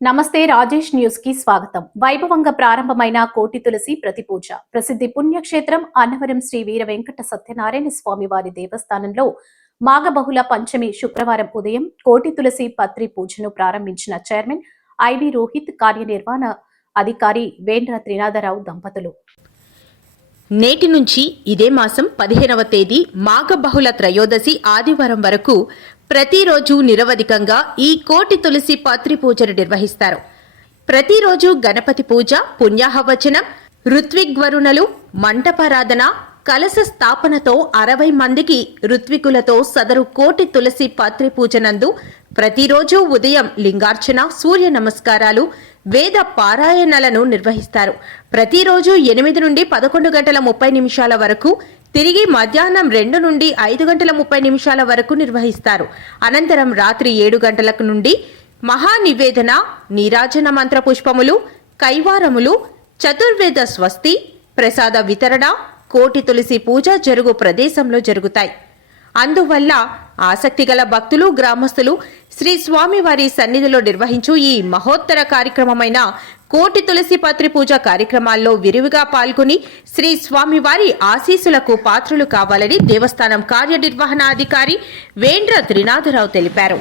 నమస్తే రాజేష్ న్యూస్ కి స్వాగతం. వైభవంగా ప్రారంభమైన కోటి తులసి ప్రతి పూజ ప్రసిద్ధి పుణ్యక్షేత్రం అన్నవరం శ్రీ వీర వెంకట సత్యనారాయణ స్వామి వారి దేవస్థానంలో మాఘబహుళ పంచమి శుక్రవారం ఉదయం కోటి తులసి పత్రి పూజను ప్రారంభించిన చైర్మన్ ఐవి రోహిత్, కార్యనిర్వహణ అధికారి వేంద్ర త్రినాథరావు దంపతులు. నేటి నుంచి ఇదే మాసం 15వ తేదీ మాఘబహుళ త్రయోదశి ఆదివారం వరకు ప్రతిరోజు నిరవధికంగా ఈ కోటి తులసి పత్రి పూజను నిర్వహిస్తారు. ప్రతిరోజు గణపతి పూజ, పుణ్యాహవచనం, ఋత్విగ్వరుణలు, మంటపారాధన, కలశ స్థాపనతో 60 మందికి ఋత్వికులతో సదరు కోటి తులసి పత్రి పూజనందు ప్రతిరోజు ఉదయం లింగార్చన, సూర్య నమస్కారాలు, వేద పారాయణలను నిర్వహిస్తారు. ప్రతిరోజు 8 నుండి 11 గంటల 30 నిమిషాల వరకు, తిరిగి మధ్యాహ్నం 2 నుండి 5 గంటల 30 నిమిషాల వరకు నిర్వహిస్తారు. అనంతరం రాత్రి 7 గంటల నుండి మహానివేదన, నీరాజన మంత్ర పుష్పములు, కైవారములు, చతుర్వేద స్వస్తి, ప్రసాద వితరణ, కోటి తులసి పూజ జరుగు ప్రదేశంలో జరుగుతాయి. అందువల్ల ఆసక్తిగల భక్తులు, గ్రామస్తులు శ్రీ స్వామివారి సన్నిధిలో నిర్వహించు ఈ మహోత్తర కార్యక్రమమైన కోటి తులసి పత్రి పూజ కార్యక్రమాల్లో విరివిగా పాల్గొని శ్రీ స్వామివారి ఆశీస్సులకు పాత్రులు కావాలని దేవస్థానం కార్యనిర్వహణాధికారి వేంద్ర త్రినాథరావు తెలిపారు.